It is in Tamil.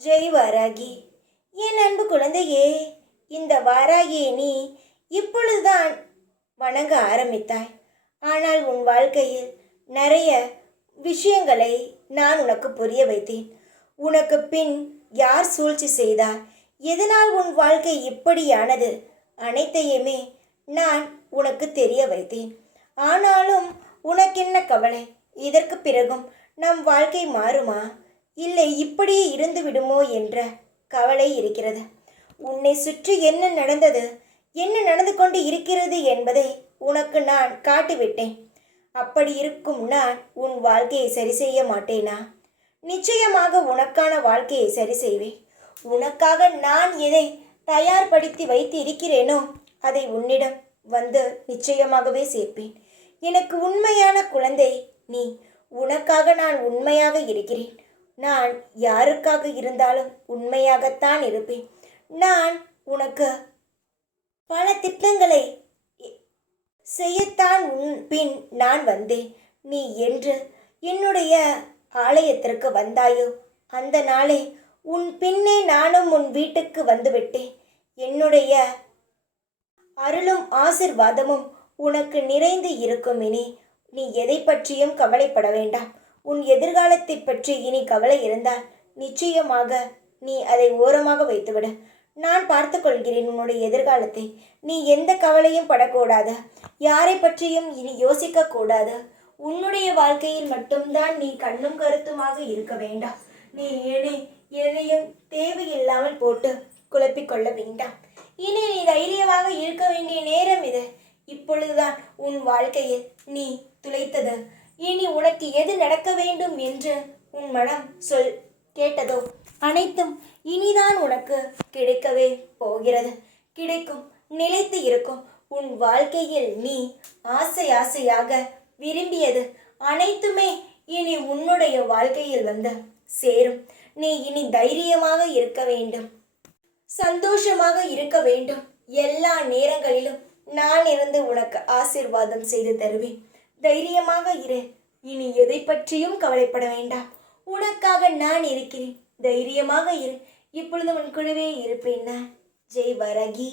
ஜெய் வாராகி. என் அன்பு குழந்தையே, இந்த வாராகியை நீ இப்பொழுதுதான் வணங்க ஆரம்பித்தாய். ஆனால் உன் வாழ்க்கையில் நிறைய விஷயங்களை நான் உனக்கு புரிய வைத்தேன். உனக்கு பின் யார் சூழ்ச்சி செய்தார், எதனால் உன் வாழ்க்கை இப்படியானது, அனைத்தையுமே நான் உனக்கு தெரிய வைத்தேன். ஆனாலும் உனக்கென்ன கவலை? இதற்கு பிறகும் நம் வாழ்க்கை மாறுமா, இல்லை இப்படியே இருந்து விடுமோ என்ற கவலை இருக்கிறது. உன்னை சுற்றி என்ன நடந்தது, என்ன நடந்து கொண்டு இருக்கிறது என்பதை உனக்கு நான் காட்டிவிட்டேன். அப்படி இருக்கும் நான் உன் வாழ்க்கையை சரி செய்ய மாட்டேனா? நிச்சயமாக உனக்கான வாழ்க்கையை சரி செய்வேன். உனக்காக நான் எதை தயார்படுத்தி வைத்து இருக்கிறேனோ அதை உன்னிடம் வந்து நிச்சயமாகவே சேர்ப்பேன். எனக்கு உண்மையான குழந்தை நீ. உனக்காக நான் உண்மையாக இருக்கிறேன். நான் யாருக்காக இருந்தாலும் உண்மையாகத்தான் இருப்பேன். நான் உனக்கு பல திட்டங்களை செய்யத்தான் உன் பின் நான் வந்தேன். நீ என்று என்னுடைய ஆலயத்திற்கு வந்தாயோ அந்த நாளே உன் பின்னே நானும் உன் வீட்டுக்கு வந்துவிட்டேன். என்னுடைய அருளும் ஆசிர்வாதமும் உனக்கு நிறைந்து இருக்கும். இனி நீ எதை பற்றியும் கவலைப்பட வேண்டாம். உன் எதிர்காலத்தை பற்றி இனி கவலை இருந்தால் நிச்சயமாக நீ அதை ஓரமாக வைத்துவிடு. நான் பார்த்து கொள்கிறேன் உன்னுடைய எதிர்காலத்தை. நீ எந்த கவலையும் படக்கூடாது. யாரை பற்றியும் இனி யோசிக்க கூடாது. உன்னுடைய வாழ்க்கையில் மட்டும்தான் நீ கண்ணும் கருத்துமாக இருக்க வேண்டாம். நீ எதையும் தேவையில்லாமல் போட்டு குழப்பிக்கொள்ள வேண்டாம். இனி நீ தைரியமாக இருக்க வேண்டிய நேரம் இது. இப்பொழுதுதான் உன் வாழ்க்கையில் நீ துளைத்தது. இனி உனக்கு எது நடக்க வேண்டும் என்று உன் மனம் கேட்டதோ அனைத்தும் இனிதான் உனக்கு கிடைக்கவே போகிறது. கிடைக்கும், நிலைத்து இருக்கும். உன் வாழ்க்கையில் நீ ஆசையாக விரும்பியது அனைத்துமே இனி உன்னுடைய வாழ்க்கையில் வந்து சேரும். நீ இனி தைரியமாக இருக்க வேண்டும், சந்தோஷமாக இருக்க வேண்டும். எல்லா நேரங்களிலும் நான் இருந்து உனக்கு ஆசீர்வாதம் செய்து தருவேன். தைரியமாக இரு. இனி எதை பற்றியும் கவலைப்பட வேண்டாம். உனக்காக நான் இருக்கிறேன். தைரியமாக இரு. இப்பொழுது உன் கூடவே இருப்பேன் நான். ஜெய் வாராகி.